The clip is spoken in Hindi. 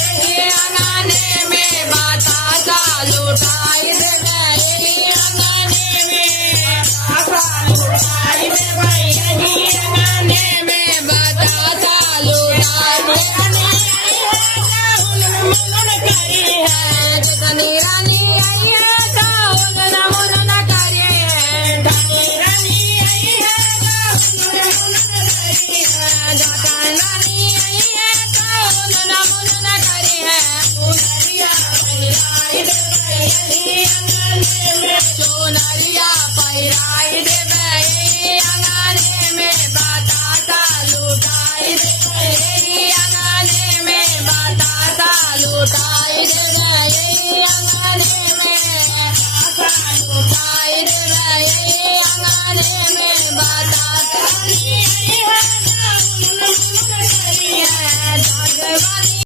यही अंगने में बतासा लुटाई देवे यही अंगने में बतासा लुटाई देवे यही अंगने में बतासा लुटाई देवे मुलन करी है धनी रानी आई है मुलन मुलन करी है धनी रानी आई है मुलन करी है जगन रानी आई है मुलन मुलन करी है सोनरिया पैराई देवे यही अंगने में सोनरिया पैराई देवे यही अंगने में बतासा लुटाई देवे यही अंगने में बतासा लुटाई देवे यही अंगने में बतासा लुटाई देवे यही अंगने में बतासा